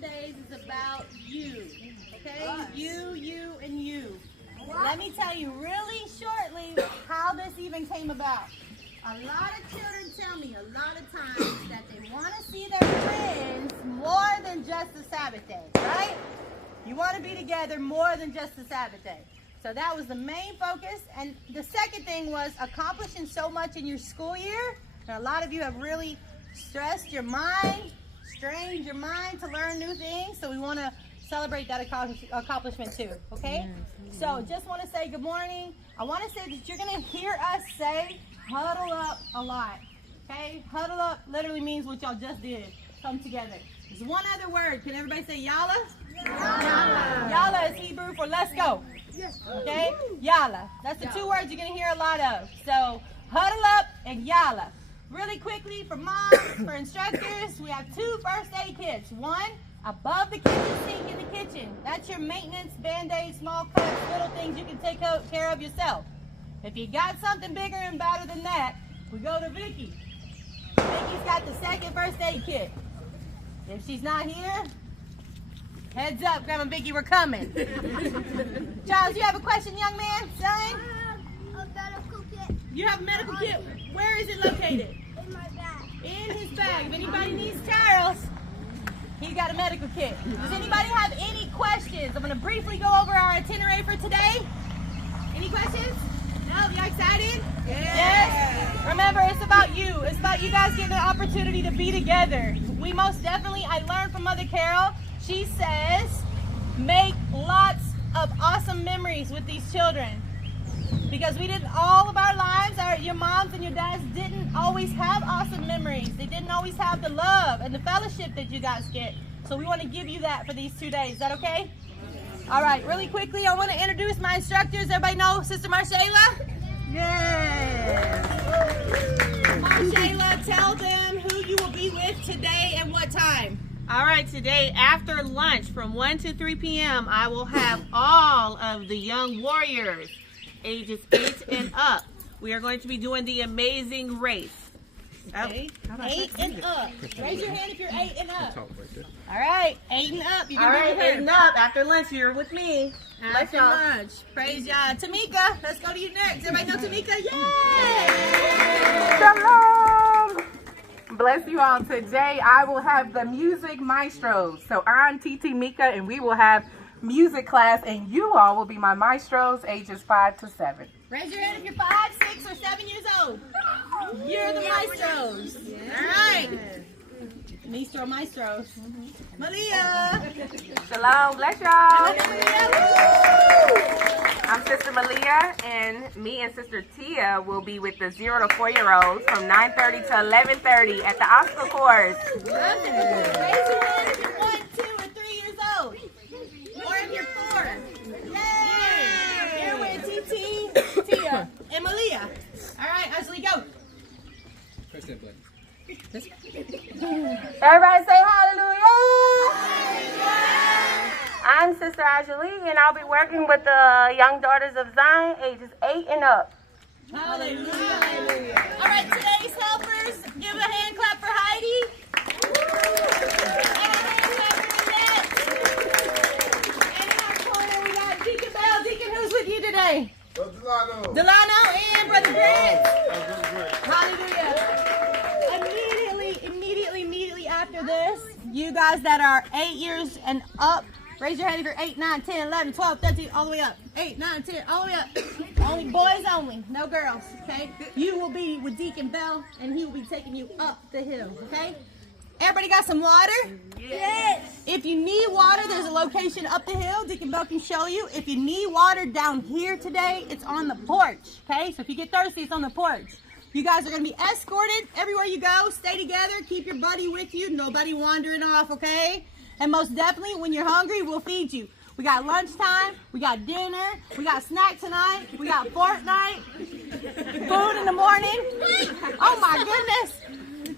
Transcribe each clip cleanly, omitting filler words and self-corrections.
2 days is about you, okay? You, and you. Let me tell you really shortly how this even came about. A lot of children tell me a lot of times that they want to see their friends more than just the Sabbath day, right? You want to be together more than just the Sabbath day. So that was the main focus. And the second thing was accomplishing so much in your school year. And a lot of you have really stressed your mind, strained your mind to learn new things. So we want to celebrate that accomplishment too, okay? So just want to say good morning. I want to say that you're going to hear us say huddle up a lot, okay? Huddle up literally means what y'all just did. Come together. There's one other word. Can everybody say yalla? Yalla. Yalla is Hebrew for let's go. Okay? Yalla. That's the 2 words you're going to hear a lot of. So huddle up and yalla. Really quickly, for moms, for instructors, we have 2 first aid kits. One above the kitchen sink in the kitchen. That's your maintenance, band-aid, small cuts, little things you can take care of yourself. If you got something bigger and better than that, we go to Vicky. Vicky's got the second first aid kit. If she's not here, heads up, Grandma Vicky, we're coming. Charles, you have a question, young man? Son? I have a medical kit. You have a medical kit. Where is it located? In my bag. In his bag. If anybody needs Charles, he's got a medical kit. Does anybody have any questions? I'm going to briefly go over our itinerary for today. Any questions? No? You excited? Yes. Remember, it's about you. It's about you guys getting the opportunity to be together. We most definitely, I learned from Mother Carol, she says, make lots of awesome memories with these children. Because we didn't, all of our lives, your moms and your dads didn't always have awesome memories. They didn't always have the love and the fellowship that you guys get. So we want to give you that for these 2 days. Is that okay? All right, really quickly, I want to introduce my instructors. Everybody know Sister Marshayla? Yes. Marshayla, tell them who you will be with today and what time. All right, today after lunch from 1 to 3 p.m., I will have all of the young warriors, ages 8 and up. We are going to be doing the amazing race. Okay. 8 and up. Raise your hand if you're 8 and up. All right, 8 and up. You can All right, be with her. 8 and up. After lunch, you're with me. Let's After go. lunch. Praise y'all. Tamika, let's go to you next. Everybody know Tamika? Yay! Shalom! Bless you all. Today I will have the music maestros. So I'm TT Mika and we will have music class and you all will be my maestros ages 5 to 7. Raise your hand if you're 5, 6, or 7 years old. You're the maestros. All right. Maestros. Malia. Shalom, bless y'all. Malia. I'm Sister Malia and me and Sister Tia will be with the 0 to 4-year-olds from 9:30 to 11:30 at the obstacle course. Raise your hand if you're 1, 2, or 3 years old. Or if you're 4. Yay! Here with TT, Tia, and Malia. All right, Ashley, go. Press that button. Everybody say hallelujah. I'm Sister Ajali and I'll be working with the young daughters of Zion ages 8 and up. Hallelujah. All right, today's helpers, give a hand clap for Heidi. And a hand clap for Annette. And in our corner, we got Deacon Bell. Deacon, who's with you today? Delano and Brother Grant. Hallelujah. Immediately after this, you guys that are 8 years and up, raise your hand if you're 8, 9, 10, 11, 12, 13, all the way up. 8, 9, 10, all the way up. Only boys only, no girls, okay? You will be with Deacon Bell, and he will be taking you up the hill, okay? Everybody got some water? Yes. If you need water, there's a location up the hill. Deacon Bell can show you. If you need water down here today, it's on the porch, okay? So if you get thirsty, it's on the porch. You guys are going to be escorted everywhere you go. Stay together. Keep your buddy with you. Nobody wandering off, okay? And most definitely, when you're hungry, we'll feed you. We got lunchtime. We got dinner. We got snack tonight. We got Fortnite. Food in the morning. Oh, my goodness.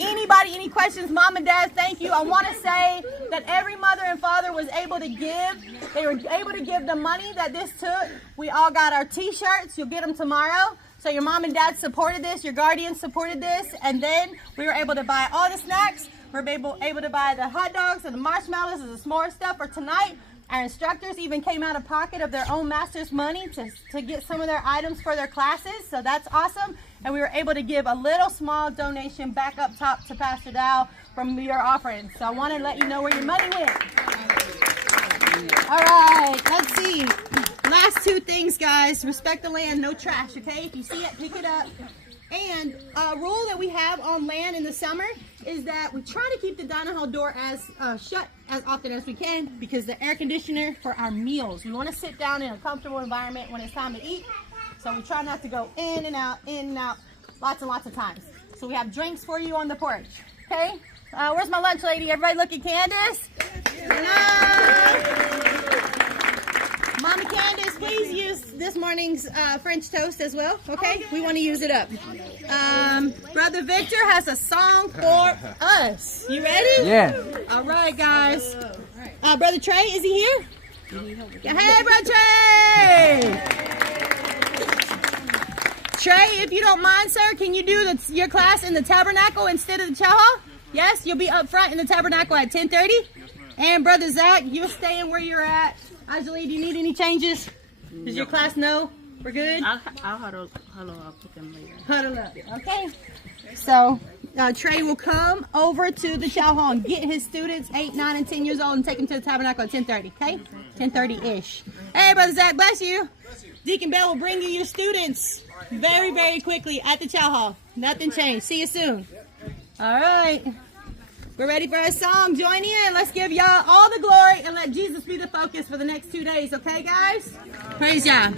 Anybody, any questions? Mom and Dad, thank you. I want to say that every mother and father was able to give. They were able to give the money that this took. We all got our T-shirts. You'll get them tomorrow. So your mom and dad supported this, your guardians supported this, and then we were able to buy all the snacks. We're able to buy the hot dogs and the marshmallows and the s'more stuff for tonight. Our instructors even came out of pocket of their own master's money to get some of their items for their classes, so that's awesome. And we were able to give a little small donation back up top to Pastor Dow from your offering. So I want to let you know where your money went. All right, let's see. Last two things, guys. Respect the land, no trash, okay? If you see it, pick it up. And a rule that we have on land in the summer is that we try to keep the dining hall door as shut as often as we can, because the air conditioner for our meals. We want to sit down in a comfortable environment when it's time to eat. So we try not to go in and out, lots and lots of times. So we have drinks for you on the porch, okay? Where's my lunch lady? Everybody look at Candace. Hello. Mama Candace, please use this morning's French toast as well, okay? We want to use it up. Brother Victor has a song for us. You ready? Yeah. All right, guys. Brother Trey, is he here? Hey, Brother Trey! Trey, if you don't mind, sir, can you do your class in the tabernacle instead of the chow hall? Yes, you'll be up front in the tabernacle at 10:30. And Brother Zach, you're staying where you're at. Anjali, do you need any changes? Does your class know we're good? I'll huddle up. I'll put them later. Huddle up. Okay. So Trey will come over to the chow hall and get his students 8, 9, and 10 years old and take them to the tabernacle at 10:30. Okay? 10:30-ish. Hey, Brother Zach, bless you. Deacon Bell will bring you your students very, very quickly at the chow hall. Nothing changed. See you soon. All right. We're ready for our song. Join in. Let's give y'all all the glory and let Jesus be the focus for the next 2 days. Okay, guys? Praise y'all.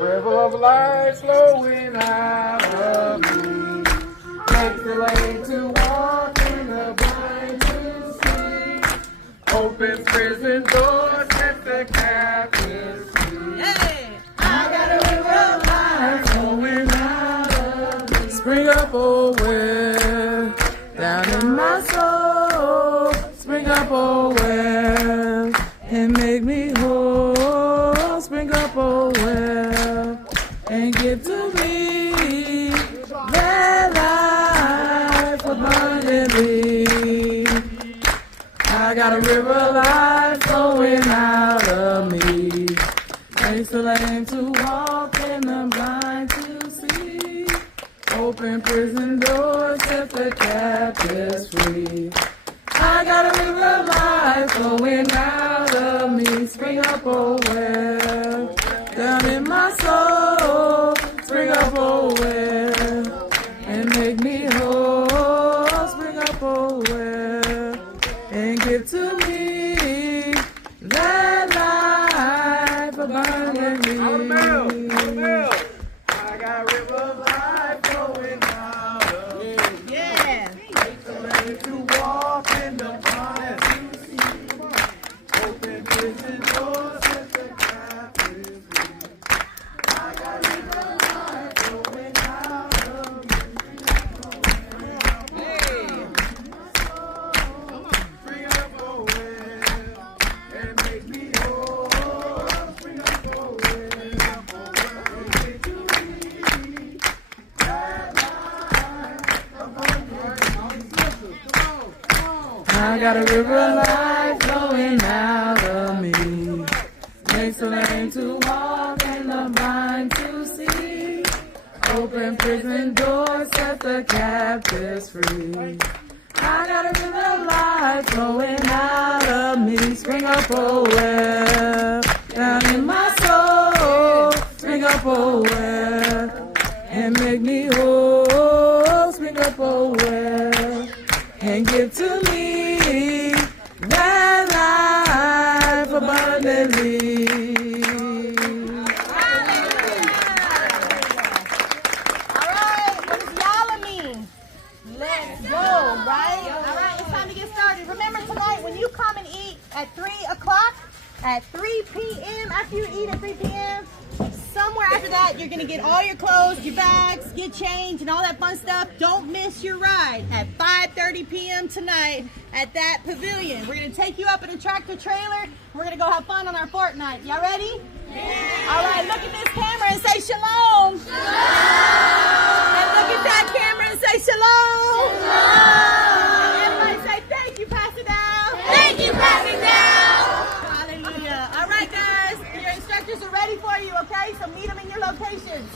River of life flowing out of me, makes the lame to walk and the blind to see. Opens prison doors, sets the captives free. Hey! I got a river of life flowing out of me. Spring up, oh well, down in my soul. Spring up, oh well, and make me whole. Spring up, oh well, and give to me that life abundantly. I got a river of life flowing out of me, makes the lame to walk and the blind to see. Open prison doors, set the captives free. I got a river of life flowing out of me. Spring up, oh well, down in my soul. Spring up, oh well, and make me whole. Spring up, oh well, and give to me that life abundantly. I got a river of life flowing out of me. Yeah. To walk in the fire to see. Open prison doors, set the captives free. I got a river of life flowing out of me. Bring up, oh well, and make me whole. Bring up, oh well, and give to me that life abundantly. I got a river of life flowing out of me, makes the lame to walk and the blind to see. Open prison doors, set the captives free. I got a river of life flowing out of me. Spring up, oh well, down in my soul. Spring up, oh well, and make me whole. Spring up, oh well, and give to me that life abundantly. All right, what does y'all mean? Let's go, right? All right, it's time to get started. Remember tonight, when you come and eat at 3 o'clock, at 3 p.m., after you eat at 3 p.m., somewhere after that, you're going to get all your clothes, your bags, get changed, and all that fun stuff. Don't miss your ride at 5:30 p.m. tonight at that pavilion. We're going to take you up in a tractor trailer. We're going to go have fun on our Fortnite. Y'all ready? Yeah. All right, look at this camera and say shalom. Shalom. And look at that camera and say shalom. instructors are ready for you, okay? So meet them in your locations.